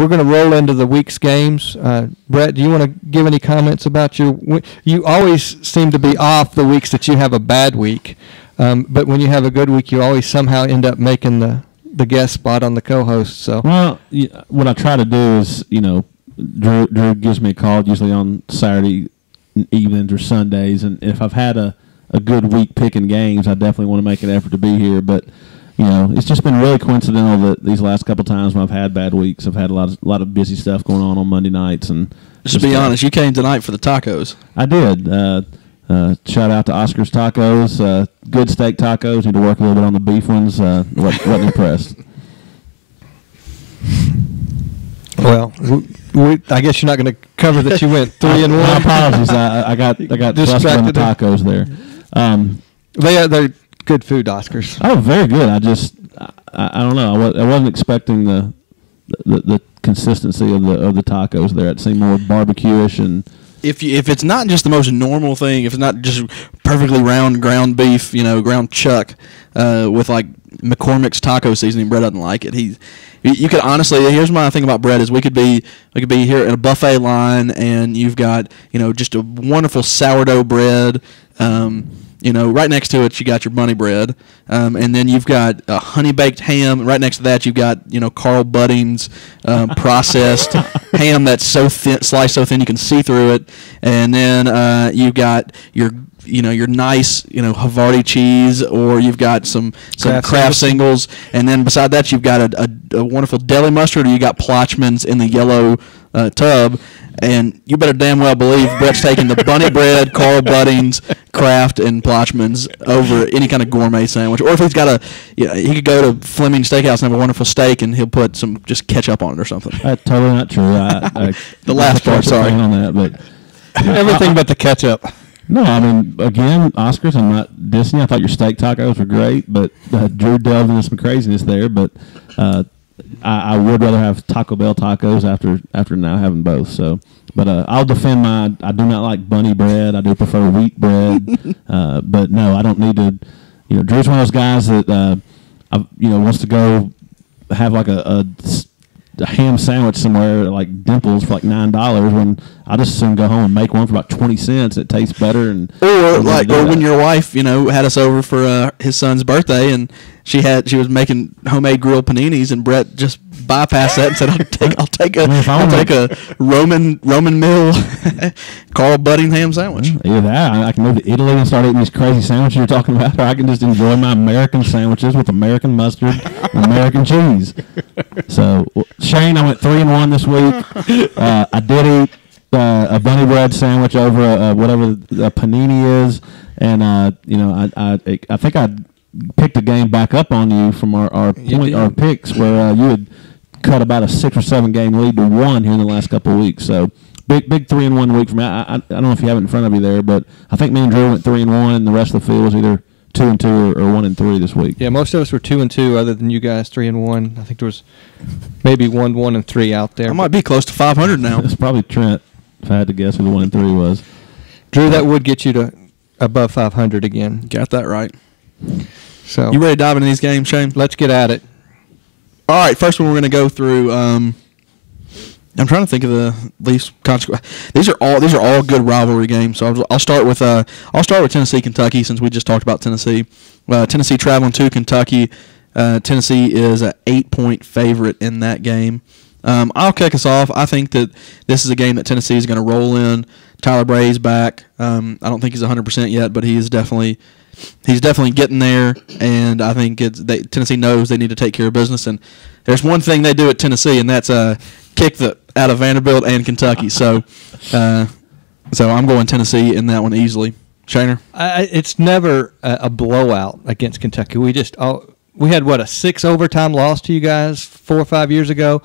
we're going to roll into the week's games. Brett, do you want to give any comments about you always seem to be off the weeks that you have a bad week, but when you have a good week, you always somehow end up making the guest spot on the co-host. So, well, what I try to do is, Drew gives me a call usually on Saturday evenings or Sundays, and if I've had a good week picking games, I definitely want to make an effort to be here. But it's just been really coincidental that these last couple times when I've had bad weeks, I've had a lot of busy stuff going on Monday nights. And just to be honest, you came tonight for the tacos. I did. Shout out to Oscar's Tacos. Good steak tacos. Need to work a little bit on the beef ones. Wasn't impressed. Well, I guess you're not going to cover that you went 3-1. My apologies. I got distracted on the tacos there. They're good food, Oscars. Oh, very good. I don't know. I wasn't expecting the consistency of the tacos there. It seemed more barbecue-ish and. If it's not just the most normal thing, if it's not just perfectly round ground beef, ground chuck, with like McCormick's taco seasoning, Brett doesn't like it. You could honestly. Here's my thing about bread is we could be here in a buffet line, and you've got just a wonderful sourdough bread. Right next to it, you got your bunny bread, and then you've got a honey-baked ham. Right next to that, you've got Carl Budding's processed ham that's so thin, sliced so thin you can see through it, and then you've got your nice Havarti cheese, or you've got some Kraft singles, and then beside that you've got a wonderful deli mustard, or you got Plotchman's in the yellow tub. And you better damn well believe Brett's taking the bunny bread, Carl Budding's, Kraft, and Plotchman's over any kind of gourmet sandwich. Or if he's got he could go to Fleming Steakhouse and have a wonderful steak, and he'll put some just ketchup on it or something. That's totally not true. The last part, sorry. On that, but everything but the ketchup. No, I mean, again, Oscars, I'm not dissing you. I thought your steak tacos were great, but Drew delved into some craziness there. But I would rather have Taco Bell tacos after now having both. So, but I'll defend my. I do not like bunny bread. I do prefer wheat bread. But no, I don't need to. Drew's one of those guys that wants to go have like a ham sandwich somewhere like Dimples for like $9 when I just assume go home and make one for about 20 cents. It tastes better. Or when your wife had us over for his son's birthday, and she was making homemade grilled paninis, and Brett just bypassed that and said, I'll take a Roman Mill Carl Budding ham sandwich. Either that, I can move to Italy and start eating these crazy sandwiches you're talking about, or I can just enjoy my American sandwiches with American mustard and American cheese. So, Shane, I went 3-1 this week. I did eat a bunny bread sandwich over whatever a panini is, and I think I picked a game back up on you from our picks where you had cut about a 6 or 7 game lead to 1 here in the last couple of weeks. So big 3-1 week for me. I don't know if you have it in front of you there, but I think me and Drew went 3-1, and the rest of the field was either 2-2 or 1-3 this week. Yeah, most of us were 2-2, other than you guys 3-1. I think there was maybe 1-3 out there. I might be close to 500 now. It's probably Trent, if I had to guess who the 1-3 was. Drew, that would get you to above 500 again. Got that right. So you ready to dive into these games, Shane? Let's get at it. All right, first one we're going to go through. I'm trying to think of the least consequence. These are all good rivalry games. So I'll start with Tennessee, Kentucky, since we just talked about Tennessee. Tennessee traveling to Kentucky. Tennessee is an 8-point favorite in that game. I'll kick us off. I think that this is a game that Tennessee is going to roll in. Tyler Bray's back. I don't think he's 100% yet, but he is definitely getting there, and I think Tennessee knows they need to take care of business. And there's one thing they do at Tennessee, and that's kick out of Vanderbilt and Kentucky. So I'm going Tennessee in that one easily. Shaner? It's never a blowout against Kentucky. We had, a 6 overtime loss to you guys 4 or 5 years ago.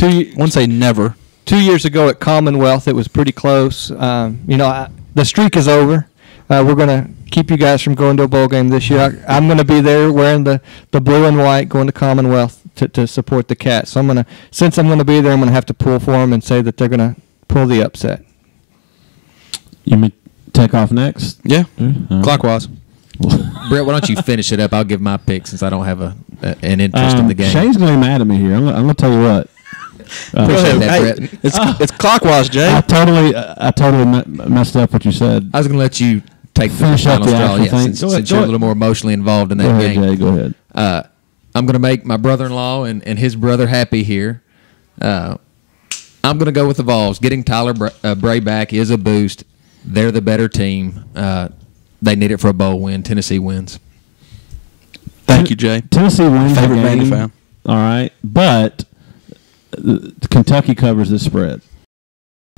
I wouldn't say never. 2 years ago at Commonwealth, it was pretty close. The streak is over. We're going to keep you guys from going to a bowl game this year. I'm going to be there wearing the blue and white, going to Commonwealth to support the Cats. So since I'm going to be there, I'm going to have to pull for them and say that they're going to pull the upset. You mean take off next? Yeah, clockwise. Brett, why don't you finish it up? I'll give my pick since I don't have an interest in the game. Shane's going to be mad at me here. I'm going to tell you what. Appreciate that, Hey, Brett. it's clockwise, Jay. I totally messed up what you said. I was going to let you take the Finish up final the straw, actual yeah, thing. since you're a little more emotionally involved in that Go ahead, game. Jay. Go ahead. I'm going to make my brother-in-law and his brother happy here. I'm going to go with the Vols. Getting Tyler Bray back is a boost. They're the better team. They need it for a bowl win. Tennessee wins. Thank you, Jay. Tennessee wins the Favorite game. Vandy fan. All right, but Kentucky covers this spread.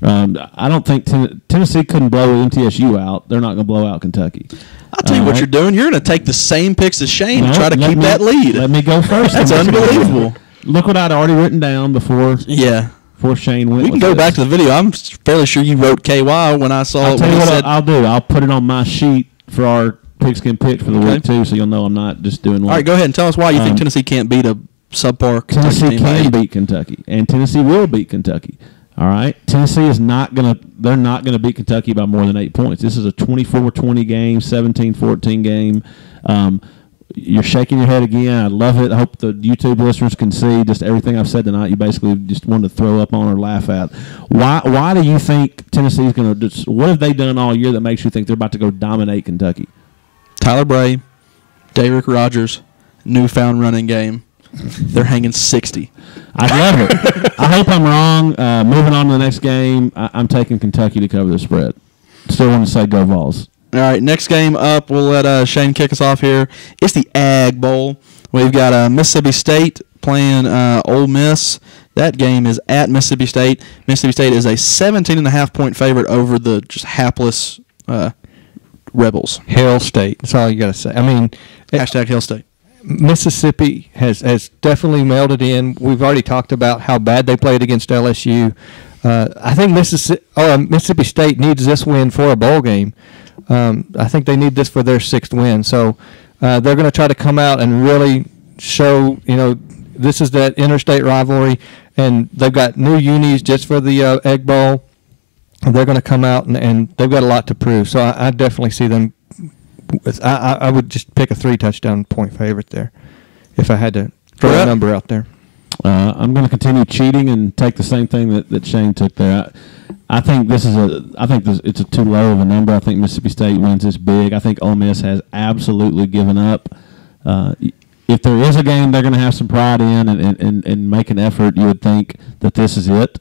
I don't think Tennessee couldn't blow MTSU out. They're not going to blow out Kentucky. I'll tell you what you're doing. You're going to take the same picks as Shane and try to keep that lead. Let me go first. That's unbelievable. Look what I'd already written down before Shane went. We can go back to the video. I'm fairly sure you wrote KY when I saw I'll it. tell When you he what said, I'll do. I'll put it on my sheet for our pigskin pick for the week too, so you'll know I'm not just doing one. all right, go ahead and tell us why you think Tennessee can't beat a subpar Kentucky Tennessee team by can 8. beat Kentucky, and Tennessee will beat Kentucky. All right, Tennessee is not gonna. They're not gonna beat Kentucky by more than 8 points. This is a 24-20 game, 17-14 game. You're shaking your head again. I love it. I hope the YouTube listeners can see just everything I've said tonight. You basically just wanted to throw up on or laugh at. Why do you think Tennessee's going to? What have they done all year that makes you think they're about to go dominate Kentucky? Tyler Bray, Derrick Rogers, newfound running game. They're hanging 60. I love it. I hope I'm wrong. Moving on to the next game, I'm taking Kentucky to cover the spread. Still want to say go Vols. All right, next game up, we'll let Shane kick us off here. It's the Ag Bowl. We've got Mississippi State playing Ole Miss. That game is at Mississippi State. Mississippi State is a 17.5-point favorite over the just hapless Rebels. Hail State. That's all you got to say. I mean, Hashtag Hail State. Mississippi has definitely mailed it in. We've already talked about how bad they played against LSU. I think Mississippi State needs this win for a bowl game. I think they need this for their 6th win. So they're going to try to come out and really show, this is that interstate rivalry, and they've got new unis just for the Egg Bowl. They're going to come out, and they've got a lot to prove. So I definitely see them. I would just pick a 3-touchdown point favorite there if I had to throw a number out there. I'm going to continue cheating and take the same thing that Shane took there. I think it's a too low of a number. I think Mississippi State wins this big. I think Ole Miss has absolutely given up. If there is a game they're going to have some pride in and make an effort, you would think that this is it.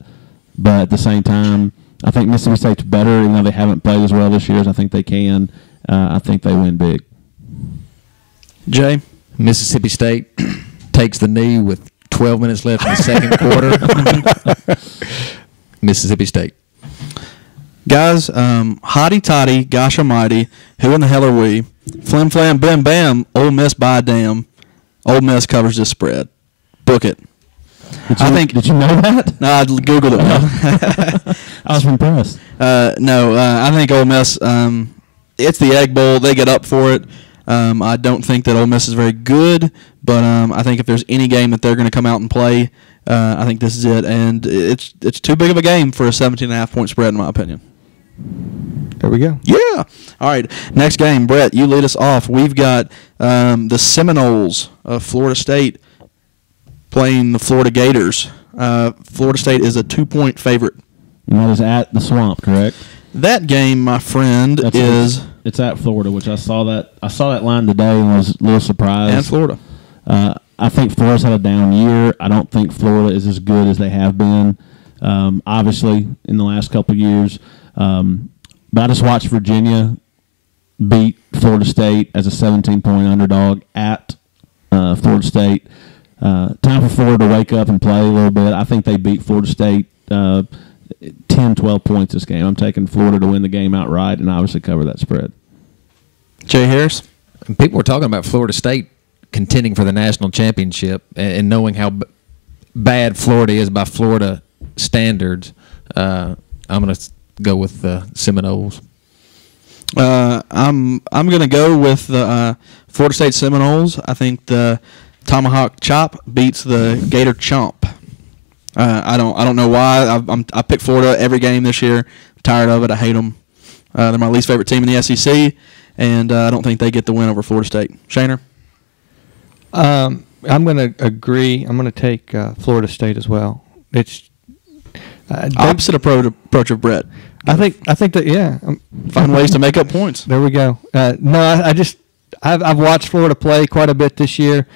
But at the same time, I think Mississippi State's better, even though they haven't played as well this year as I think they can. I think they win big. Jay? Mississippi State takes the knee with 12 minutes left in the second quarter. Mississippi State. Guys, hotty toddy, gosh almighty, who in the hell are we? Flim flam, bam bam, Ole Miss by a damn. Ole Miss covers this spread. Book it. Did you know that? No, I Googled it. I was impressed. I think Ole Miss, it's the Egg Bowl. They get up for it. I don't think that Ole Miss is very good, but I think if there's any game that they're going to come out and play, I think this is it. And it's too big of a game for a 17.5-point spread, in my opinion. There we go. Yeah. All right. Next game, Brett, you lead us off. We've got the Seminoles of Florida State playing the Florida Gators. Florida State is a 2-point favorite. And that is at the Swamp, correct? That game, my friend, it's at Florida, which I saw that line today and was a little surprised. And Florida. I think Florida's had a down year. I don't think Florida is as good as they have been, obviously, in the last couple of years. But I just watched Virginia beat Florida State as a 17-point underdog at Florida State. Time for Florida to wake up and play a little bit. I think they beat Florida State 10, 12 points this game. I'm taking Florida to win the game outright and obviously cover that spread. Jay Harris? People were talking about Florida State contending for the national championship and knowing how bad Florida is by Florida standards. I'm going to go with the Seminoles. I'm going to go with the Florida State Seminoles. I think the Tomahawk Chop beats the Gator Chomp. I don't know why. I pick Florida every game this year. I'm tired of it. I hate them. They're my least favorite team in the SEC, and I don't think they get the win over Florida State. Shaner? I'm going to agree. I'm going to take Florida State as well. It's opposite approach of Brett. I think that Find ways to make up points. There we go. I've watched Florida play quite a bit this year.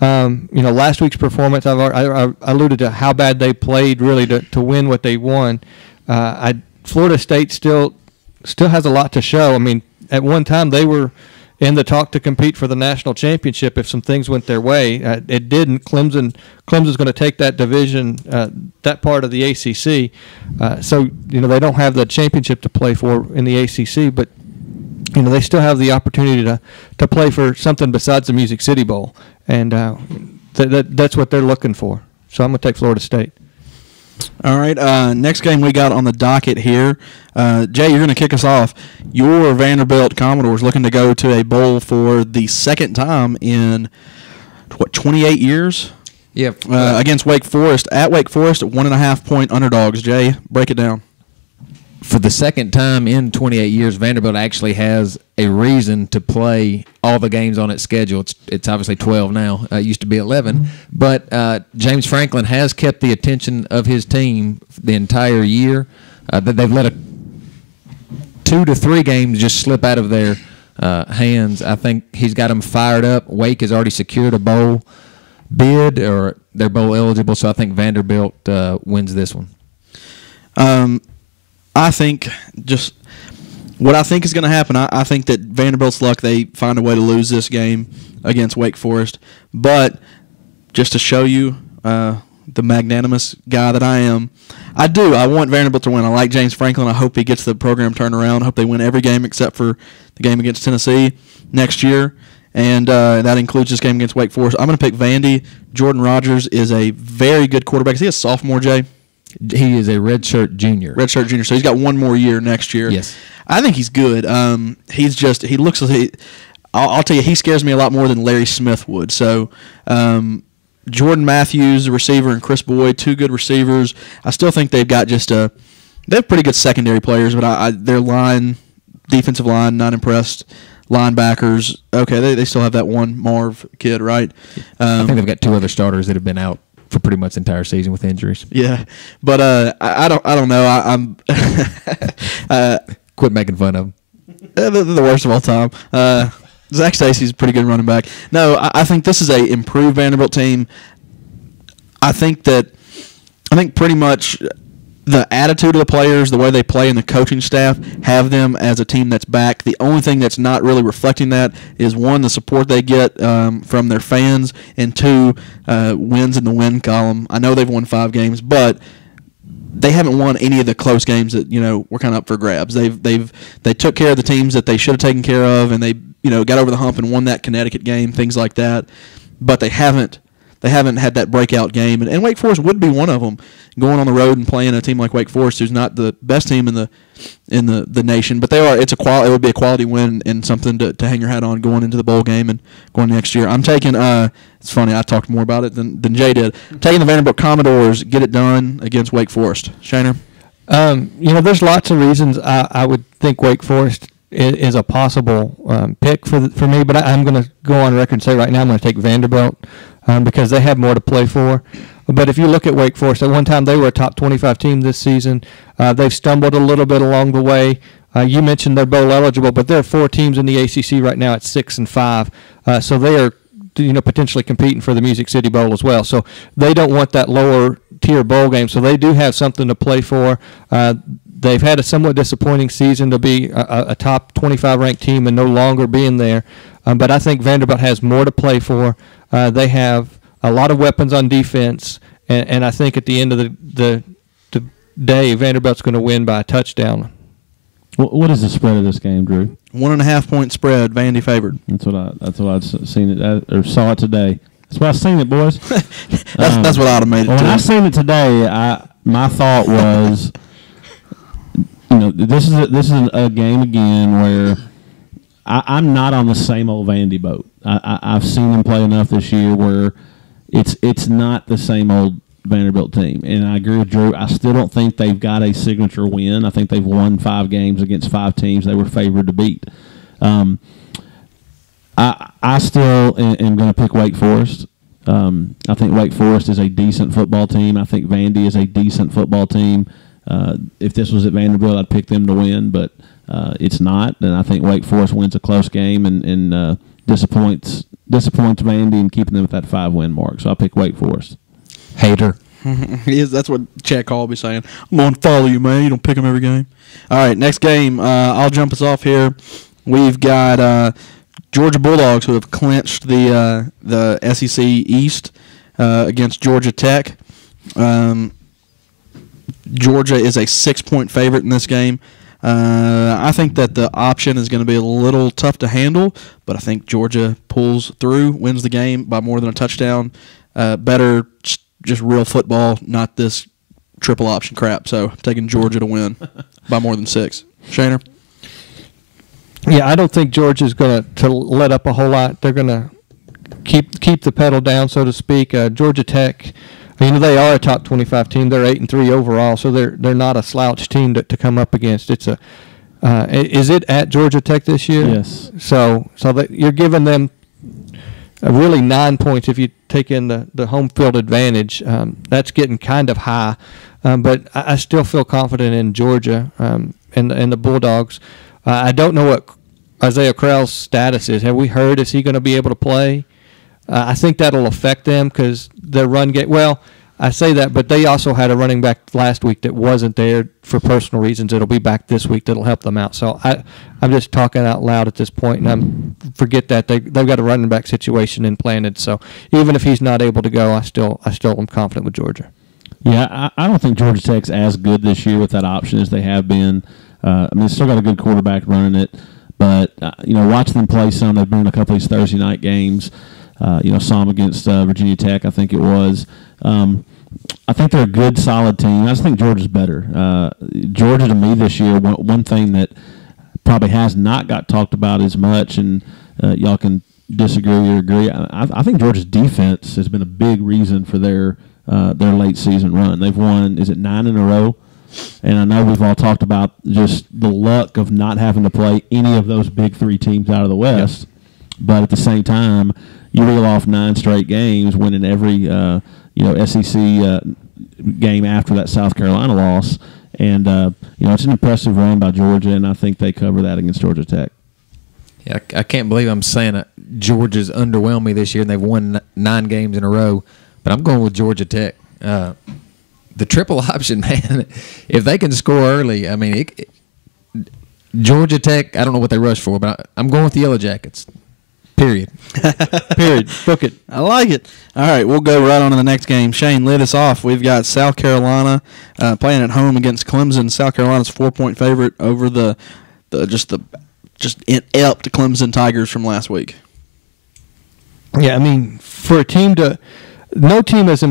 Last week's performance, I alluded to how bad they played really to win what they won. Florida State still has a lot to show. I mean, at one time they were in the talk to compete for the national championship if some things went their way. It didn't. Clemson's going to take that division, that part of the ACC. So they don't have the championship to play for in the ACC, but they still have the opportunity to play for something besides the Music City Bowl, and that's what they're looking for. So I'm going to take Florida State. All right, next game we got on the docket here. Jay, you're going to kick us off. Your Vanderbilt Commodores looking to go to a bowl for the second time in, 28 years? Yeah. Against Wake Forest. At Wake Forest, 1.5-point underdogs. Jay, break it down. For the second time in 28 years, Vanderbilt actually has a reason to play all the games on its schedule. It's obviously 12 now. It used to be 11. But James Franklin has kept the attention of his team the entire year. They've let 2 to 3 games just slip out of their hands. I think he's got them fired up. Wake has already secured a bowl bid, or they're bowl eligible, so I think Vanderbilt wins this one. I think just what I think is going to happen, I think that Vanderbilt's luck, they find a way to lose this game against Wake Forest. But just to show you the magnanimous guy that I am, I want Vanderbilt to win. I like James Franklin. I hope he gets the program turned around. I hope they win every game except for the game against Tennessee next year. And that includes this game against Wake Forest. I'm going to pick Vandy. Jordan Rogers is a very good quarterback. Is he a sophomore, Jay? He is a redshirt junior. Redshirt junior. So he's got one more year next year. Yes. I think he's good. He looks like I'll tell you, he scares me a lot more than Larry Smith would. So Jordan Matthews, the receiver, and Chris Boyd, 2 good receivers. I still think they've got they have pretty good secondary players, but their defensive line, not impressed. Linebackers, okay, they still have that one Marv kid, right? I think they've got 2 other starters that have been out for pretty much the entire season with injuries. Yeah, but I don't know. I'm quit making fun of them. They're the worst of all time. Zach Stacy's a pretty good running back. No, I think this is a improved Vanderbilt team. I think pretty much the attitude of the players, the way they play, and the coaching staff have them as a team that's back. The only thing that's not really reflecting that is, 1, the support they get from their fans, and 2, wins in the win column. I know they've won 5 games, but they haven't won any of the close games that were kind of up for grabs. They took care of the teams that they should have taken care of, and they got over the hump and won that Connecticut game, things like that. But they haven't had that breakout game, and Wake Forest would be one of them. Going on the road and playing a team like Wake Forest, who's not the best team in the nation, but they are. It would be a quality win and something to hang your hat on going into the bowl game and going next year. I'm taking. It's funny, I talked more about it than Jay did. I'm taking the Vanderbilt Commodores, get it done against Wake Forest. Shaner? There's lots of reasons I would think Wake Forest is a possible pick for me, but I'm going to go on record and say right now I'm going to take Vanderbilt because they have more to play for. But if you look at Wake Forest, at one time they were a top 25 team this season. They've stumbled a little bit along the way. You mentioned they're bowl eligible, but there are 4 teams in the ACC right now at 6 and 5. So they are potentially competing for the Music City Bowl as well. So they don't want that lower tier bowl game. So they do have something to play for. They've had a somewhat disappointing season to be a top 25 ranked team and no longer being there. But I think Vanderbilt has more to play for. They have a lot of weapons on defense, and I think at the end of the day, Vanderbilt's going to win by a touchdown. What is the spread of this game, Drew? 1.5-point spread, Vandy favored. That's what I've seen it or saw it today. That's why I seen it, boys. that's what I'd have made it. When too. I seen it today, my thought was, this is a game again where I'm not on the same old Vandy boat. I've seen them play enough this year where it's not the same old Vanderbilt team. And I agree with Drew. I still don't think they've got a signature win. I think they've won 5 games against 5 teams they were favored to beat. I still am going to pick Wake Forest. I think Wake Forest is a decent football team. I think Vandy is a decent football team. If this was at Vanderbilt, I'd pick them to win, but it's not. And I think Wake Forest wins a close game and disappoints Vandy in keeping them at that 5-win mark. So I'll pick Wake Forest. Hater. That's what Chad Call will be saying. I'm going to follow you, man. You don't pick them every game. All right, next game. I'll jump us off here. We've got Georgia Bulldogs, who have clinched the SEC East against Georgia Tech. Georgia is a 6-point favorite in this game. I think that the option is going to be a little tough to handle, but I think Georgia pulls through, wins the game by more than a touchdown. Better just real football, not this triple option crap. So I'm taking Georgia to win by more than 6. Shaner? Yeah, I don't think Georgia's going to let up a whole lot. They're going to keep the pedal down, so to speak. Georgia Tech, they are a top 25 team. They're 8-3 overall, so they're not a slouch team to come up against. It's is it at Georgia Tech this year? Yes. So you're giving them really 9 points if you take in the home field advantage. That's getting kind of high, but I still feel confident in Georgia and the Bulldogs. I don't know what Isaiah Crowell's status is. Have we heard, is he going to be able to play? I think that'll affect them because their run game. Well, I say that, but they also had a running back last week that wasn't there for personal reasons. It'll be back this week. That'll help them out. So I'm just talking out loud at this point, and forget that they've got a running back situation implanted. So even if he's not able to go, I still am confident with Georgia. Yeah, I don't think Georgia Tech's as good this year with that option as they have been. They still got a good quarterback running it, but watching them play some, they've been in a couple of these Thursday night games. Saw them against Virginia Tech, I think it was. I think they're a good, solid team. I just think Georgia's better. Georgia, to me, this year, one thing that probably has not got talked about as much, and y'all can disagree or agree, I think Georgia's defense has been a big reason for their late season run. They've won, 9 in a row? And I know we've all talked about just the luck of not having to play any of those big 3 teams out of the West. Yep. But at the same time, you reel off 9 straight games, winning every SEC game after that South Carolina loss, and it's an impressive run by Georgia, and I think they cover that against Georgia Tech. Yeah, I can't believe I'm saying Georgia's underwhelmed me this year, and they've won 9 games in a row, but I'm going with Georgia Tech. The triple option, man, if they can score early, Georgia Tech, I don't know what they rush for, but I'm going with the Yellow Jackets. Period. Period. Book it. I like it. All right, we'll go right on to the next game. Shane, lead us off. We've got South Carolina playing at home against Clemson. South Carolina's 4-point favorite over the inept Clemson Tigers from last week. Yeah, for a team no team has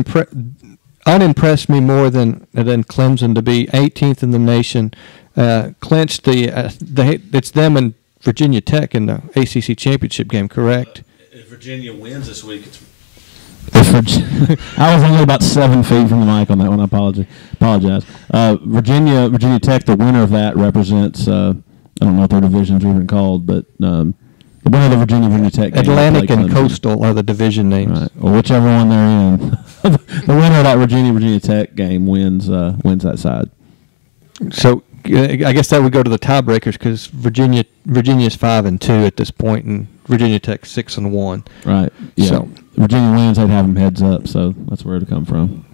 unimpressed me more than Clemson to be 18th in the nation. Clinched it's them and Virginia Tech in the ACC championship game, correct? If Virginia wins this week, I was only about 7 feet from the mic on that one. I apologize. Virginia Tech, the winner of that represents. I don't know what their divisions are even called, but the winner of the Virginia Tech game. Atlantic and Coastal are the division names. Right. Or whichever one they're in. The winner of that Virginia Tech game wins that side. So I guess that would go to the tiebreakers because Virginia's 5-2 at this point, and Virginia Tech 6-1. Right. Yeah. So Virginia wins, they'd have them heads up. So that's where it'd come from.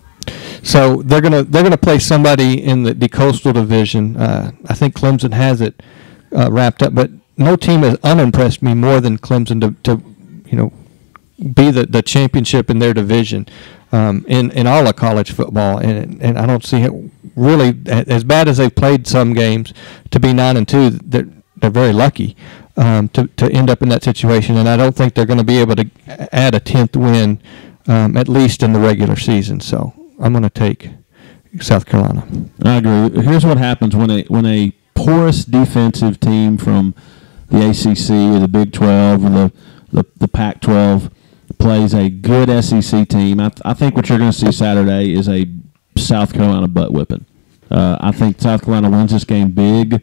So they're gonna play somebody in the Coastal Division. I think Clemson has it wrapped up, but no team has unimpressed me more than Clemson to be the championship in their division in all of college football, and I don't see it really as bad as they've played some games to be 9-2. They're very lucky to end up in that situation, and I don't think they're going to be able to add a 10th win at least in the regular season. So I'm going to take South Carolina. I agree. Here's what happens when a porous defensive team from the ACC or the Big 12 or the Pac-12 plays a good SEC team. I think what you're going to see Saturday is a South Carolina butt whipping. I think South Carolina wins this game big.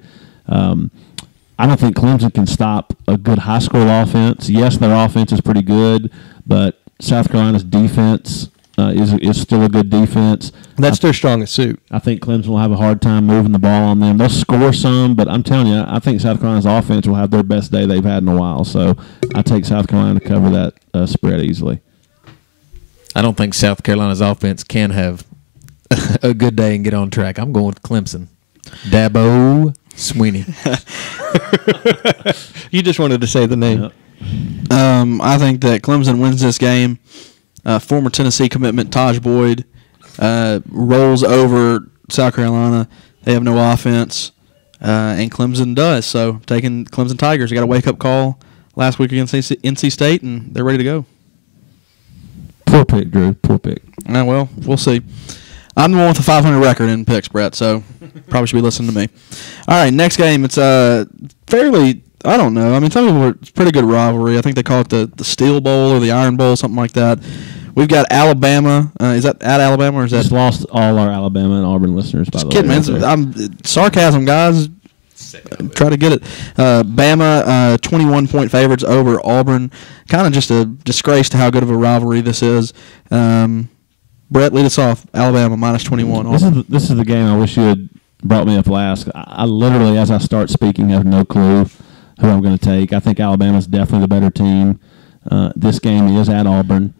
I don't think Clemson can stop a good high school offense. Yes, their offense is pretty good, but South Carolina's defense is still a good defense. That's their strongest suit. I think Clemson will have a hard time moving the ball on them. They'll score some, but I'm telling you, I think South Carolina's offense will have their best day they've had in a while. So I take South Carolina to cover that spread easily. I don't think South Carolina's offense can have a good day and get on track. I'm going with Clemson. Dabo Sweeney. You just wanted to say the name. Yep. I think that Clemson wins this game. Former Tennessee commitment Taj Boyd rolls over South Carolina. They have no offense, and Clemson does. So taking Clemson Tigers. They got a wake-up call last week against NC State, and they're ready to go. Poor pick, Drew. Poor pick. Well, we'll see. I'm the one with a 500 record in picks, Brett, so probably should be listening to me. All right, next game. It's fairly, I don't know. I mean, some people, it's a pretty good rivalry. I think they call it the Steel Bowl or the Iron Bowl, something like that. We've got Alabama. Is that at Alabama or is that? Just lost all our Alabama and Auburn listeners, by the way. Kidding, man. I'm sarcasm, guys. Try to get it. Bama, 21-point favorites over Auburn. Kind of just a disgrace to how good of a rivalry this is. Brett, lead us off. Alabama minus 21. This is the game I wish you had brought me up last. I literally, as I start speaking, have no clue who I'm going to take. I think Alabama's definitely the better team. This game is at Auburn.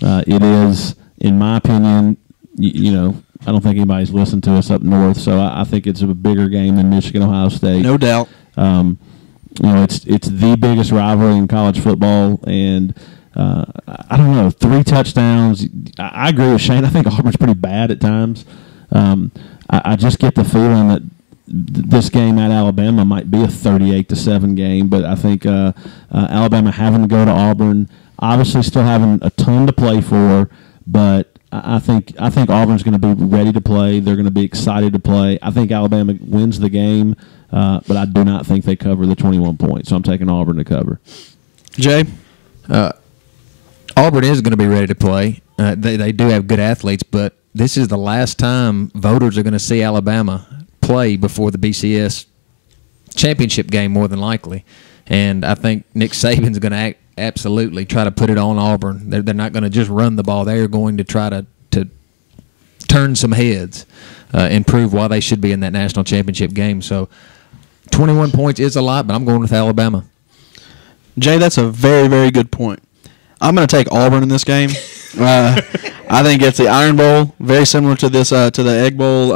It is, in my opinion, I don't think anybody's listened to us up north, so I think it's a bigger game than Michigan-Ohio State. No doubt. It's the biggest rivalry in college football, and I don't know, 3 touchdowns. I agree with Shane. I think Auburn's pretty bad at times. I just get the feeling that this game at Alabama might be a 38-7 game, but I think Alabama having to go to Auburn, obviously still having a ton to play for, but I think Auburn's going to be ready to play. They're going to be excited to play. I think Alabama wins the game, but I do not think they cover the 21 points. So I'm taking Auburn to cover. Jay? Auburn is going to be ready to play. They do have good athletes, but this is the last time voters are going to see Alabama play before the BCS championship game, more than likely. And I think Nick Saban's going to absolutely try to put it on Auburn. They're not going to just run the ball. They're going to try to turn some heads and prove why they should be in that national championship game. So 21 points is a lot, but I'm going with Alabama. Jay, that's a very, very good point. I'm going to take Auburn in this game. I think it's the Iron Bowl, very similar to this to the Egg Bowl.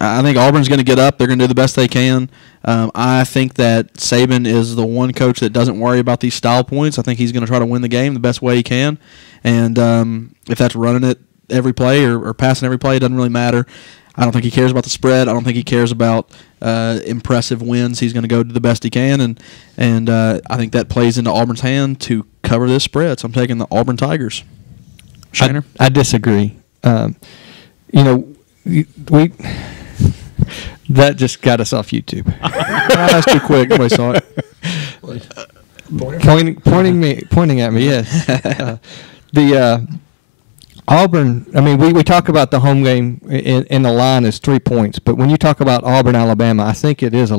I think Auburn's going to get up. They're going to do the best they can. I think that Saban is the one coach that doesn't worry about these style points. I think he's going to try to win the game the best way he can. And if that's running it every play or passing every play, it doesn't really matter. I don't think he cares about the spread. I don't think he cares about impressive wins. He's going to go do the best he can, and I think that plays into Auburn's hand to cover this spread. So I'm taking the Auburn Tigers. Shiner? I disagree. We that just got us off YouTube. That's too quick. Nobody saw it. Pointing at me. Yes. The Auburn. I mean, we talk about the home game in the line is 3 points, but when you talk about Auburn, Alabama, I think it is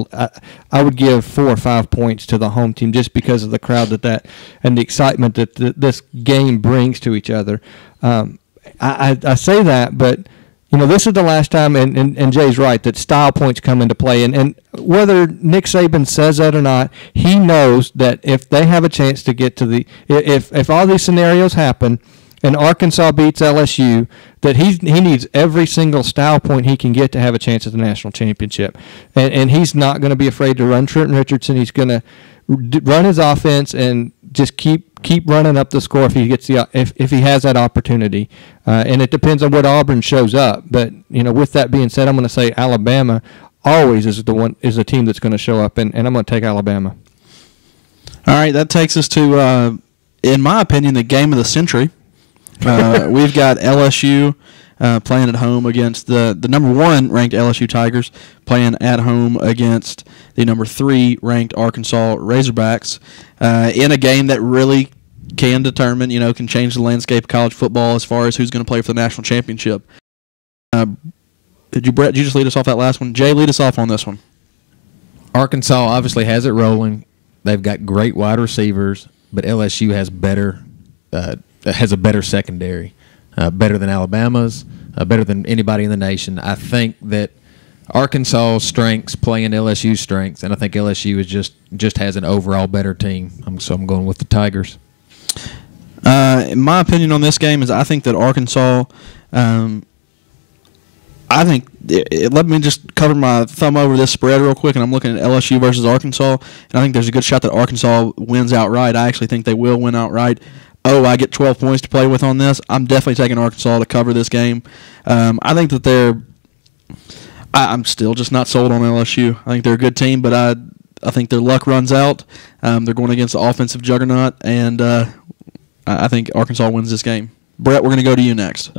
I would give 4 or 5 points to the home team just because of the crowd that and the excitement that this game brings to each other. I say that, but this is the last time, and Jay's right, that style points come into play. And whether Nick Saban says that or not, he knows that if they have a chance to get to if all these scenarios happen and Arkansas beats LSU, that he needs every single style point he can get to have a chance at the national championship. And he's not going to be afraid to run Trenton Richardson. He's going to run his offense and just keep running up the score if he gets if he has that opportunity. And it depends on what Auburn shows up. But with that being said, I'm going to say Alabama always is the team that's going to show up, and I'm going to take Alabama. All right, that takes us to, in my opinion, the game of the century. We've got LSU playing at home against the number 1 ranked LSU Tigers, playing at home against the number 3 ranked Arkansas Razorbacks, in a game that really can determine, can change the landscape of college football as far as who's going to play for the national championship. Brett, did you just lead us off that last one? Jay, lead us off on this one. Arkansas obviously has it rolling. They've got great wide receivers, but LSU has better has a better secondary, better than Alabama's, better than anybody in the nation. I think that Arkansas's strengths play in LSU's strengths, and I think LSU is just has an overall better team. So I'm going with the Tigers. My opinion on this game is I think that Arkansas. I think let me just cover my thumb over this spread real quick, and I'm looking at LSU versus Arkansas, and I think there's a good shot that Arkansas wins outright. I actually think they will win outright. Oh, I get 12 points to play with on this. I'm definitely taking Arkansas to cover this game. I think that I'm still just not sold on LSU. I think they're a good team, but I think their luck runs out. They're going against the offensive juggernaut, and I think Arkansas wins this game. Brett, we're going to go to you next.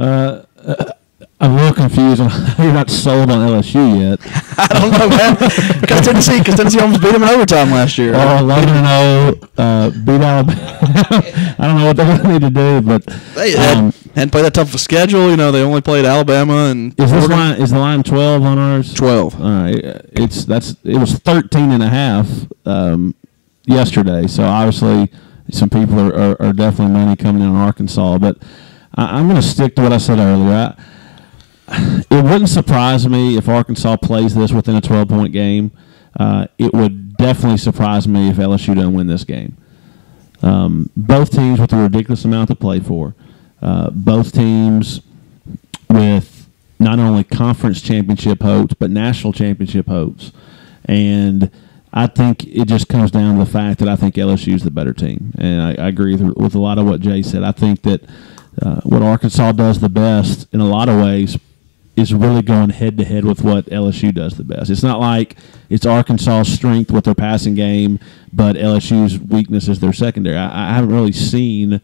I'm a little confused on how you're not sold on LSU yet. I don't know, man. Because Tennessee almost beat them in overtime last year. Oh, 11-0, beat Alabama. I don't know what they're going to need to do, but they hadn't played that tough of a schedule. You know, they only played Alabama and. Is the line 12 on ours? 12. All right, it was 13.5 yesterday. So obviously, some people are definitely money coming in on Arkansas, but I'm going to stick to what I said earlier. It wouldn't surprise me if Arkansas plays this within a 12-point game. It would definitely surprise me if LSU doesn't win this game. Both teams with a ridiculous amount to play for. Both teams with not only conference championship hopes, but national championship hopes. And I think it just comes down to the fact that I think LSU is the better team. And I agree with a lot of what Jay said. I think that what Arkansas does the best in a lot of ways is really going head-to-head with what LSU does the best. It's not like it's Arkansas' strength with their passing game, but LSU's weakness is their secondary. I haven't really seen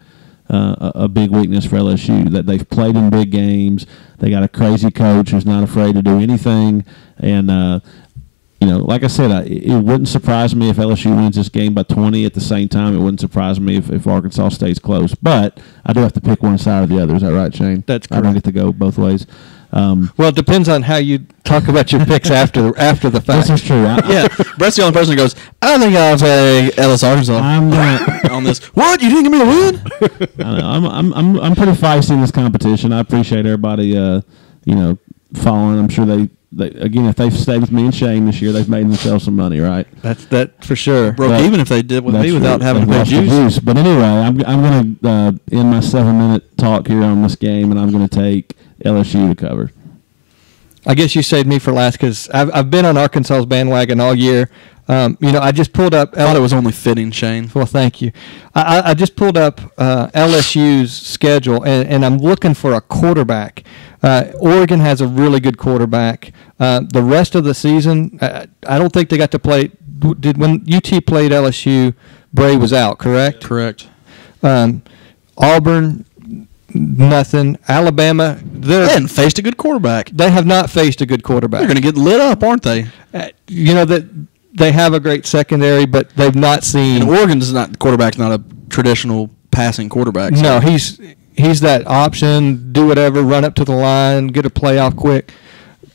a big weakness for LSU. That they've played in big games. They got a crazy coach who's not afraid to do anything. And, like I said, it wouldn't surprise me if LSU wins this game by 20. At the same time, it wouldn't surprise me if Arkansas stays close. But I do have to pick one side or the other. Is that right, Shane? That's correct. I don't get to go both ways. Well, it depends on how you talk about your picks after the fact. This is true. Yeah, Brett's the only person who goes, I think I'll take Arkansas on this. What? You didn't give me a win? I know. I'm pretty feisty in this competition. I appreciate everybody, following. I'm sure they again, if they've stayed with me and Shane this year, they've made themselves some money, right? That for sure. Broke even if they did with me without having to pay juice. But anyway, I'm going to end my 7-minute talk here on this game, and I'm going to take LSU to cover. I guess you saved me for last because I've been on Arkansas's bandwagon all year. I just pulled up. I thought it was only fitting, Shane. Well, thank you. I just pulled up LSU's schedule, and I'm looking for a quarterback. Oregon has a really good quarterback. The rest of the season, I don't think they got to play. When UT played LSU, Bray was out, correct? Correct. Auburn, nothing. Alabama, they hadn't faced a good quarterback. They have not faced a good quarterback. They're going to get lit up, aren't they? That they have a great secondary, but they've not seen. And Oregon's quarterback's not a traditional passing quarterback. So. No, he's that option, do whatever, run up to the line, get a play off quick.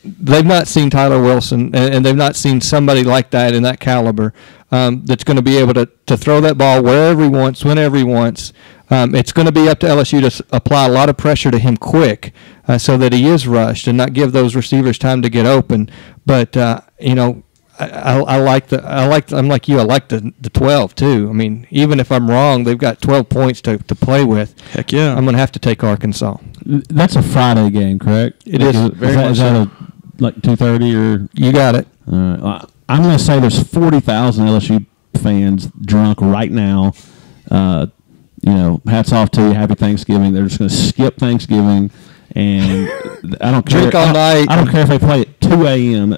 They've not seen Tyler Wilson, and they've not seen somebody like that in that caliber that's going to be able to throw that ball wherever he wants, whenever he wants. It's going to be up to LSU to apply a lot of pressure to him quick so that he is rushed and not give those receivers time to get open. But, I'm like you. I like the 12 too. I mean, even if I'm wrong, they've got 12 points to play with. Heck yeah! I'm going to have to take Arkansas. That's a Friday game, correct? It is. Very much. Is that like 2:30 or? You got it. All right. I'm going to say there's 40,000 LSU fans drunk right now. Hats off to you. Happy Thanksgiving. They're just going to skip Thanksgiving. And I don't care. Drink all night. I don't care if they play at 2 a.m.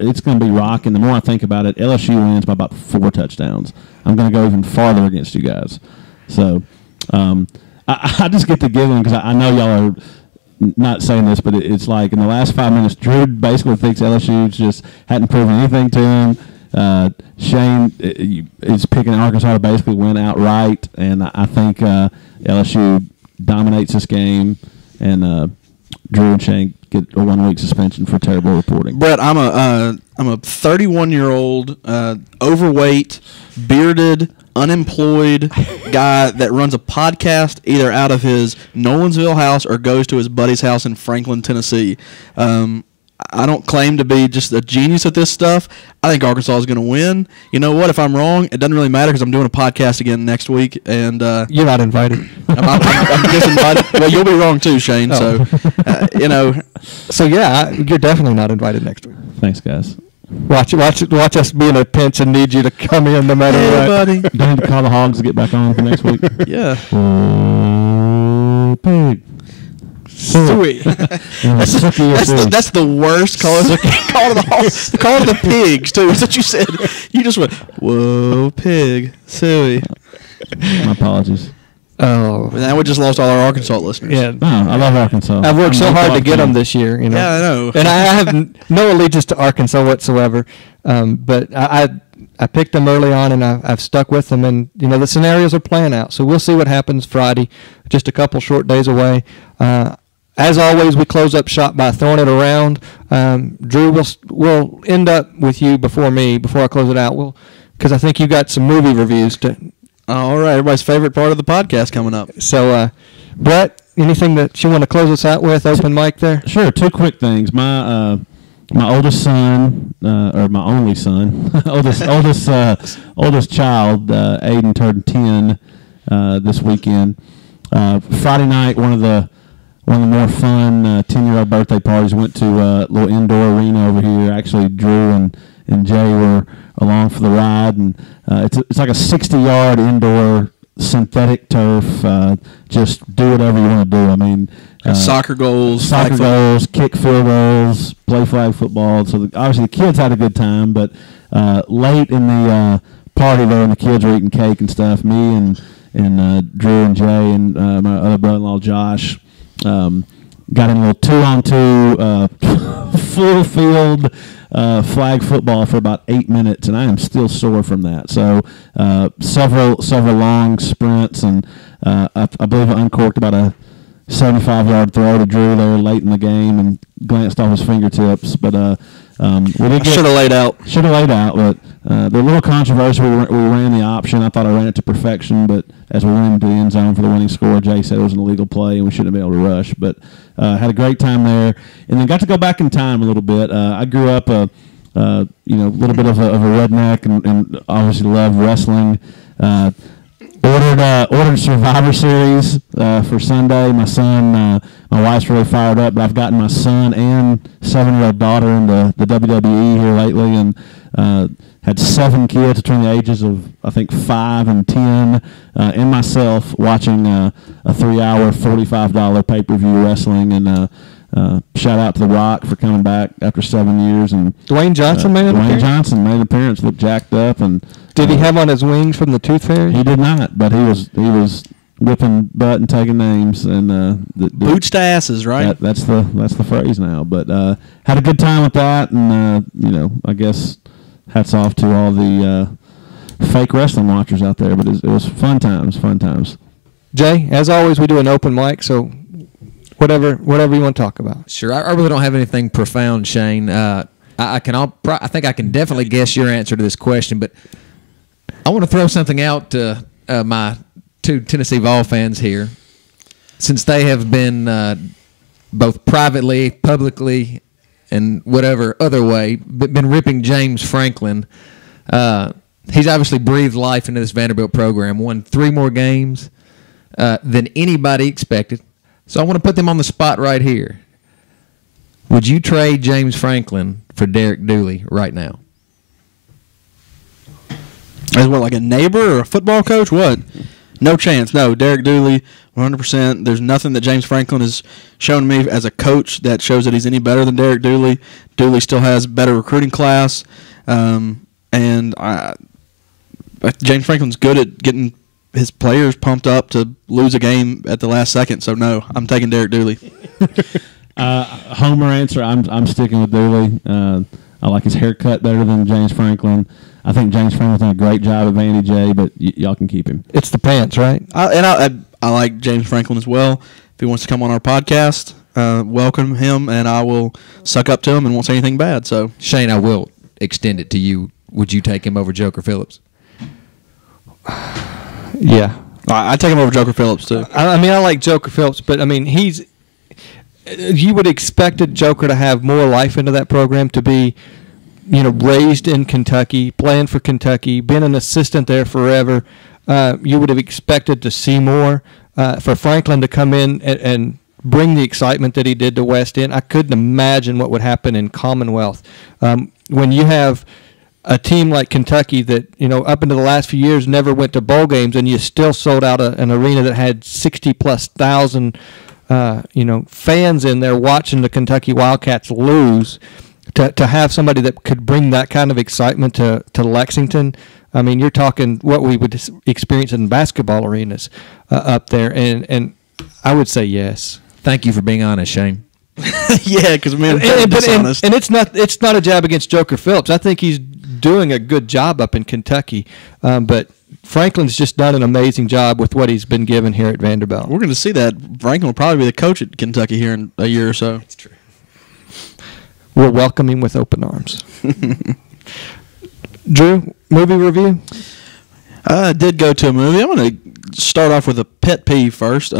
It's going to be rocking. The more I think about it, LSU wins by about 4 touchdowns. I'm going to go even farther against you guys. So I just get to giggling because I know y'all are not saying this, but it's like in the last 5 minutes, Drew basically thinks LSU just hadn't proven anything to him. Shane is picking Arkansas to basically win outright, and I think LSU dominates this game and Drew and Shane get a 1-week suspension for terrible reporting. Brett, I'm a 31-year-old overweight, bearded, unemployed guy that runs a podcast either out of his Nolensville house or goes to his buddy's house in Franklin, Tennessee. I don't claim to be just a genius at this stuff. I think Arkansas is going to win. You know what? If I'm wrong, it doesn't really matter because I'm doing a podcast again next week. And You're not invited. I'm disinvited. Well, you'll be wrong too, Shane. Oh. So, So yeah, you're definitely not invited next week. Thanks, guys. Watch us be in a pinch and need you to come in no matter Hey, what. buddy. Do I need to call the Hogs to get back on for next week? Yeah. Oh, pig. Sweet. That's the worst call. It's like, call to the pigs too. That's what you said. You just went, whoa, pig, silly. My apologies. Oh, Now we just lost all our Arkansas listeners. yeah. I love Arkansas. I've worked so I'm hard to glad get them this year, you know. Yeah, I know. And I have no allegiance to Arkansas whatsoever. But I picked them early on, and I've stuck with them. And you know the scenarios are playing out, so we'll see what happens Friday. Just a couple short days away. As always, we close up shop by throwing it around. Drew, we'll end up with you before I close it out. Because I think you got some movie reviews to. All right, everybody's favorite part of the podcast coming up. So, Brett, anything that you want to close us out with? Open mic there. Sure. 2 quick things. My oldest son, or my only son, oldest child, Aiden, turned 10 this weekend. Friday night, one of the more fun 10-year-old birthday parties. Went to a little indoor arena over here. Actually, Drew and Jay were along for the ride, and it's like a 60-yard indoor synthetic turf. Just do whatever you want to do. I mean, Soccer goals, kick field goals, play flag football. So obviously the kids had a good time, but late in the party there, and the kids were eating cake and stuff, me and Drew and Jay and my other brother-in-law Josh got in a little 2-on-2 full field flag football for about 8 minutes, and I am still sore from that. So several long sprints, and I believe I uncorked about a 75-yard throw to Drew there late in the game and glanced off his fingertips. But we did should have laid out. Should have laid out, but the little controversial. We ran the option. I thought I ran it to perfection, but as we went into the end zone for the winning score, Jay said it was an illegal play and we shouldn't have been able to rush. But had a great time there, and then got to go back in time a little bit. I grew up a little bit of a redneck, and obviously loved wrestling. Ordered Survivor Series for Sunday. My son, my wife's really fired up, but I've gotten my son and 7-year-old daughter into the WWE here lately, and had 7 kids between the ages of, I think, 5 and 10, and myself watching a 3-hour, $45 pay-per-view wrestling, and shout out to The Rock for coming back after 7 years. And Dwayne Johnson made an appearance? Dwayne Johnson made an appearance, looked jacked up. And Did he have on his wings from the Tooth Fairy? He did not, but he was whipping butt and taking names, and Boots to asses, right? That's the phrase now. But had a good time with that, and I guess hats off to all the fake wrestling watchers out there. But it was fun times. Jay, as always, we do an open mic, so whatever you want to talk about. Sure. I really don't have anything profound, Shane. I think I can definitely guess your answer to this question, but I want to throw something out to my 2 Tennessee Vol fans here. Since they have been both privately, publicly, and whatever other way, been ripping James Franklin, he's obviously breathed life into this Vanderbilt program, won 3 more games than anybody expected. So I want to put them on the spot right here. Would you trade James Franklin for Derek Dooley right now? As what, like a neighbor or a football coach? What? No chance. No, Derek Dooley, 100%. There's nothing that James Franklin has shown me as a coach that shows that he's any better than Derek Dooley. Dooley still has better recruiting class, and James Franklin's good at getting his players pumped up to lose a game at the last second. So no, I'm taking Derek Dooley. Homer answer. I'm sticking with Dooley. I like his haircut better than James Franklin. I think James Franklin's done a great job at Vandy J, but y'all can keep him. It's the pants, right? I like James Franklin as well. If he wants to come on our podcast, welcome him, and I will suck up to him and won't say anything bad. So Shane, I will extend it to you. Would you take him over Joker Phillips? Yeah. I'd take him over Joker Phillips too. I mean, I like Joker Phillips, but I mean, you would expect a Joker to have more life into that program, to be, raised in Kentucky, playing for Kentucky, been an assistant there forever. You would have expected to see more. For Franklin to come in and bring the excitement that he did to West End, I couldn't imagine what would happen in Commonwealth. When you have a team like Kentucky that, up into the last few years never went to bowl games, and you still sold out an arena that had 60+ thousand, fans in there watching the Kentucky Wildcats lose, to have somebody that could bring that kind of excitement to Lexington. I mean, you're talking what we would experience in basketball arenas up there, and I would say yes. Thank you for being honest, Shane. Yeah, because I'm dishonest. And it's not a jab against Joker Phillips. I think he's doing a good job up in Kentucky, but Franklin's just done an amazing job with what he's been given here at Vanderbilt. We're going to see that. Franklin will probably be the coach at Kentucky here in a year or so. That's true. We'll welcome him with open arms. Drew, movie review? I did go to a movie. I'm going to start off with a pet peeve first.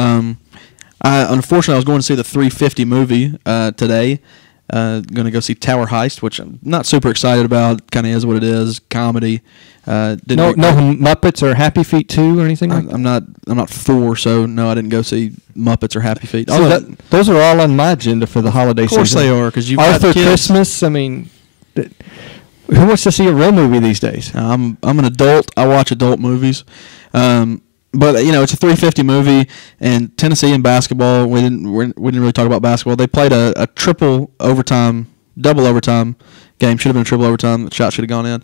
Unfortunately, I was going to see the 350 movie today. Going to go see Tower Heist, which I'm not super excited about. Kind of is what it is, comedy. No Muppets or Happy Feet 2 or anything like that? I'm not 4, so no, I didn't go see Muppets or Happy Feet. So those are all on my agenda for the holiday season. Of course they are, because you've Arthur got kids. Christmas. I mean, who wants to see a real movie these days? I'm an adult. I watch adult movies. But it's a 350 movie, and Tennessee in basketball. We didn't really talk about basketball. They played a double overtime game. Should have been a triple overtime. The shot should have gone in.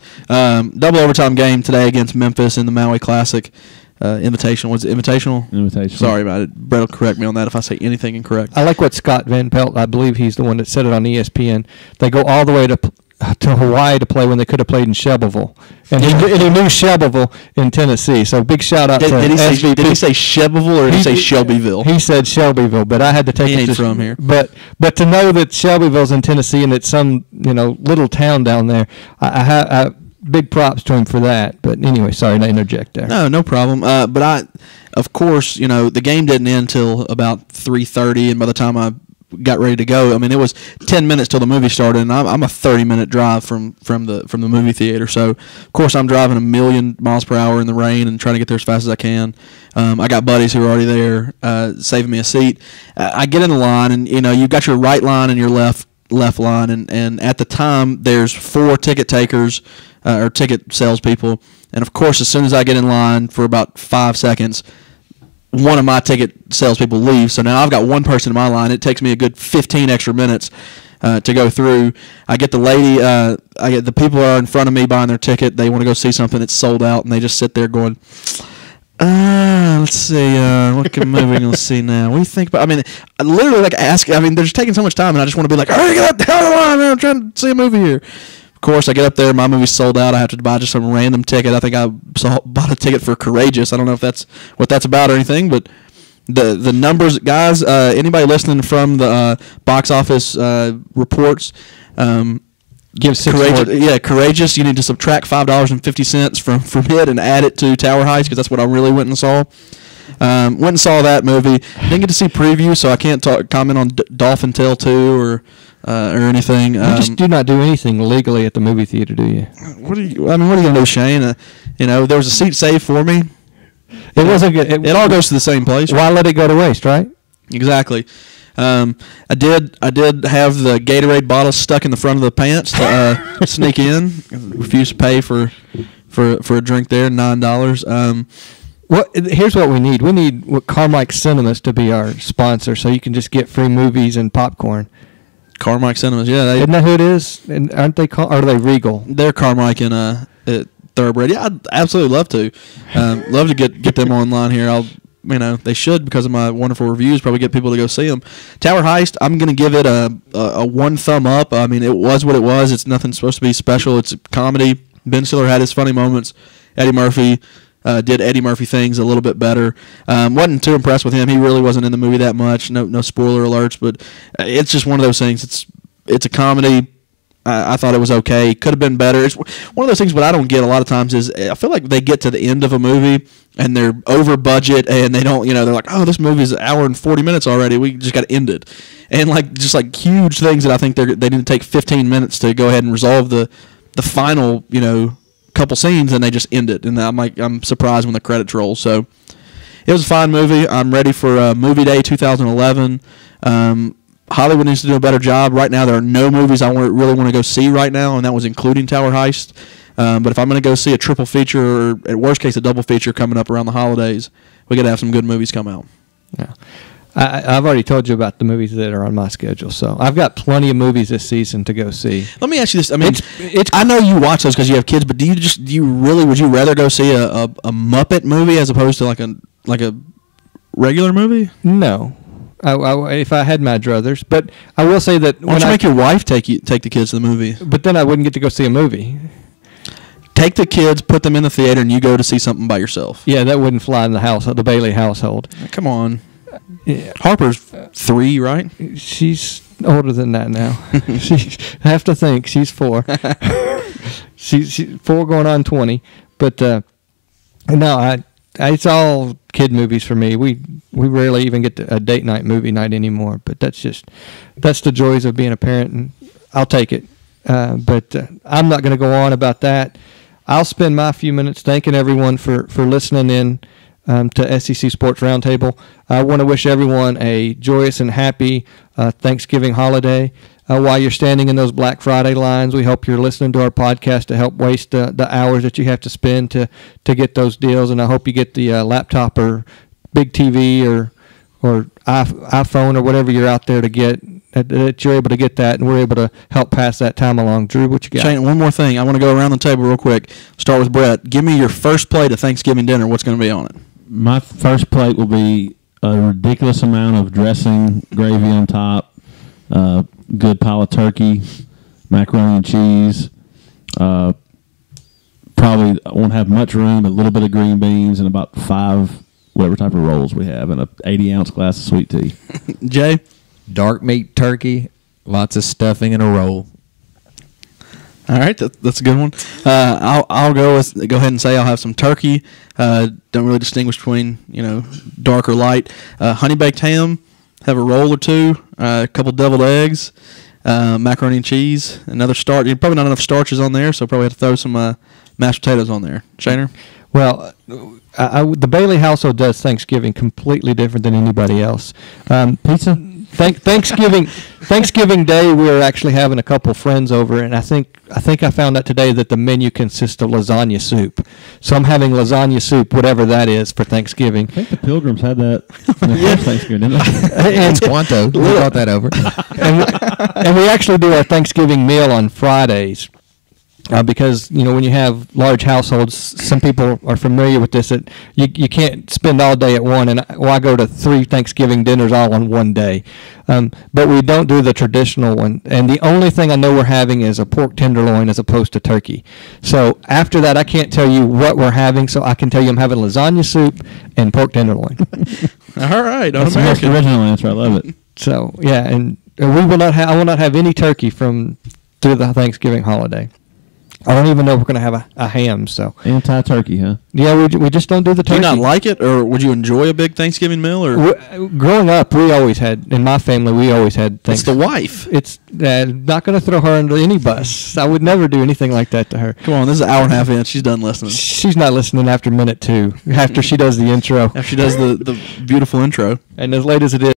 Double overtime game today against Memphis in the Maui Classic. Invitational. Was it invitational? Invitational. Sorry about it. Brett will correct me on that if I say anything incorrect. I like what Scott Van Pelt, I believe he's the one that said it on ESPN. They go all the way to Hawaii to play when they could have played in Shelbyville. And he knew Shelbyville in Tennessee. So big shout out to SVP. Did he say Shelbyville or did he say Shelbyville? He said Shelbyville, but I had to take He it ain't to from here. But to know that Shelbyville's in Tennessee and it's some little town down there, I big props to him for that. But anyway, sorry to interject there. No problem. But of course, the game didn't end till about 3:30, and by the time I got ready to go, I mean, it was 10 minutes till the movie started, and I'm a 30-minute drive from the movie theater. So of course I'm driving 1,000,000 miles per hour in the rain and trying to get there as fast as I can. I got buddies who are already there, saving me a seat. I get in the line, and you've got your right line and your left line, and at the time there's 4 ticket takers or ticket salespeople, and of course as soon as I get in line for about 5 seconds, one of my ticket salespeople leaves. So now I've got one person in my line. It takes me a good 15 extra minutes to go through. I get the lady, I get the people who are in front of me buying their ticket. They want to go see something that's sold out, and they just sit there going, let's see, what movie are we going to see now? What do you think about? I mean, I literally they're just taking so much time, and I just want to be like, hurry, get out the hell of the line, man. I'm trying to see a movie here. Of course, I get up there. My movie's sold out. I have to buy just some random ticket. I think I bought a ticket for Courageous. I don't know if that's what that's about or anything, but the numbers, guys. Anybody listening from the box office reports, Give 6 Courageous. more. Yeah, Courageous. You need to subtract $5.50 from it and add it to Tower Heist, because that's what I really went and saw. Went and saw that movie. Didn't get to see preview, so I can't comment on Dolphin Tale 2 or anything. You just do not do anything legally at the movie theater, do you? What are you gonna do, Shane? There was a seat saved for me. It wasn't good. It all goes to the same place. Why let it go to waste, right? Exactly. I did have the Gatorade bottle stuck in the front of the pants to sneak in. Refused to pay for a drink there, $9. Here's what we need. We need Carmike Cinemas to be our sponsor, so you can just get free movies and popcorn. Carmike Cinemas, yeah. Isn't that who it is? And aren't they or are they Regal? They're Carmike and Thoroughbred. Yeah, I'd absolutely love to. Love to get them online here. They should, because of my wonderful reviews, probably get people to go see them. Tower Heist, I'm going to give it a 1 thumb up. I mean, it was what it was. It's nothing supposed to be special. It's a comedy. Ben Stiller had his funny moments. Eddie Murphy, did Eddie Murphy things a little bit better. Wasn't too impressed with him. He really wasn't in the movie that much. No spoiler alerts, but it's just one of those things. It's a comedy. I thought it was okay. Could have been better. It's one of those things. What I don't get a lot of times is I feel like they get to the end of a movie and they're over budget and they don't. They're like, oh, this movie is an hour and 40 minutes already. We just got to end it. And just huge things that I think they need to take 15 minutes to go ahead and resolve the final couple scenes, and they just end it. And I'm surprised when the credits roll. So it was a fine movie. I'm ready for Movie Day 2011. Hollywood needs to do a better job. Right now, there are no movies I really want to go see right now, and that was including Tower Heist. But if I'm going to go see a triple feature or, at worst case, a double feature coming up around the holidays, we got to have some good movies come out. Yeah. I've already told you about the movies that are on my schedule, so I've got plenty of movies this season to go see. Let me ask you this: I mean, I know you watch those because you have kids, but would you rather go see a Muppet movie as opposed to like a regular movie? No. If I had my druthers, but I will say that why don't you make your wife take the kids to the movie? But then I wouldn't get to go see a movie. Take the kids, put them in the theater, and you go to see something by yourself. Yeah, that wouldn't fly in the Bailey household. Come on. Yeah. Harper's 3, right? She's older than that now. I have to think she's 4. she's 4 going on 20. But no, it's all kid movies for me. We rarely even get to a date night movie night anymore. But that's the joys of being a parent, and I'll take it. But I'm not going to go on about that. I'll spend my few minutes thanking everyone for listening in to SEC Sports Roundtable. I want to wish everyone a joyous and happy Thanksgiving holiday. While you're standing in those Black Friday lines, we hope you're listening to our podcast to help waste the hours that you have to spend to get those deals. And I hope you get the laptop or big TV or iPhone or whatever you're out there to get, that you're able to get that, and we're able to help pass that time along. Drew, what you got? Shane, one more thing. I want to go around the table real quick. Start with Brett. Give me your first plate of Thanksgiving dinner. What's going to be on it? My first plate will be a ridiculous amount of dressing, gravy on top, good pile of turkey, macaroni and cheese. Probably I won't have much room, a little bit of green beans, and about 5 whatever type of rolls we have, and a 80-ounce glass of sweet tea. Jay? Dark meat turkey, lots of stuffing, and a roll. All right, that's a good one. I'll go ahead and say I'll have some turkey. Don't really distinguish between dark or light. Honey baked ham. Have a roll or two. A couple deviled eggs. Macaroni and cheese. Another starch. Probably not enough starches on there, so probably have to throw some mashed potatoes on there. Shaner? Well, the Bailey household does Thanksgiving completely different than anybody else. Pizza. Thanksgiving Day, we were actually having a couple friends over, and I think I found out today that the menu consists of lasagna soup. So I'm having lasagna soup, whatever that is, for Thanksgiving. I think the Pilgrims had that in the first Thanksgiving, didn't they? And Squanto, we brought that over. and we actually do our Thanksgiving meal on Fridays. Because when you have large households, some people are familiar with this, that you can't spend all day at one, and I go to 3 Thanksgiving dinners all on one day. But we don't do the traditional one, and the only thing I know we're having is a pork tenderloin as opposed to turkey. So after that, I can't tell you what we're having, so I can tell you I'm having lasagna soup and pork tenderloin. All right, that's the most original answer. I love it. So yeah, and I will not have any turkey through the Thanksgiving holiday. I don't even know if we're going to have a ham. So anti-turkey, huh? Yeah, we just don't do the turkey. Do you not like it, or would you enjoy a big Thanksgiving meal? Or growing up, we always had, in my family, we always had. It's the wife. It's not going to throw her under any bus. I would never do anything like that to her. Come on, this is an hour and a half in. She's done listening. She's not listening after minute 2. After she does the intro. After she does the beautiful intro. And as late as it is,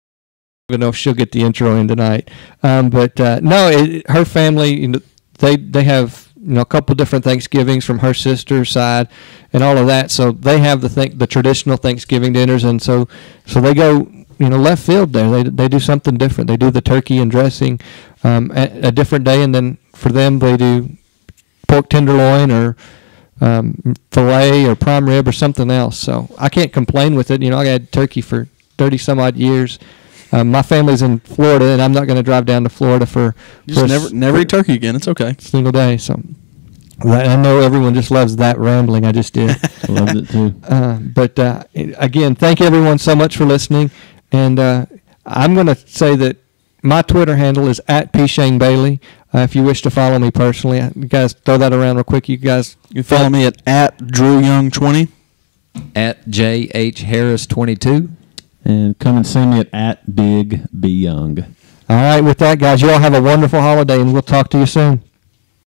I don't know if she'll get the intro in tonight. But no, her family, they have. A couple different Thanksgivings from her sister's side and all of that. So they have the traditional Thanksgiving dinners, and so they go left field there. They do something different. They do the turkey and dressing at a different day, and then for them they do pork tenderloin or filet or prime rib or something else. So I can't complain with it. I had turkey for 30 some odd years. My family's in Florida, and I'm not going to drive down to Florida for never eat turkey again. It's okay. Single day. So, I know everyone just loves that rambling I just did. Loved it too. But again, thank everyone so much for listening. And I'm going to say that my Twitter handle is @PShaneBailey. If you wish to follow me personally, you guys throw that around real quick. You guys You follow me at @DrewYoung20. @JHHarris22. And come and see me at @BigBYoung. All right, with that, guys, you all have a wonderful holiday, and we'll talk to you soon.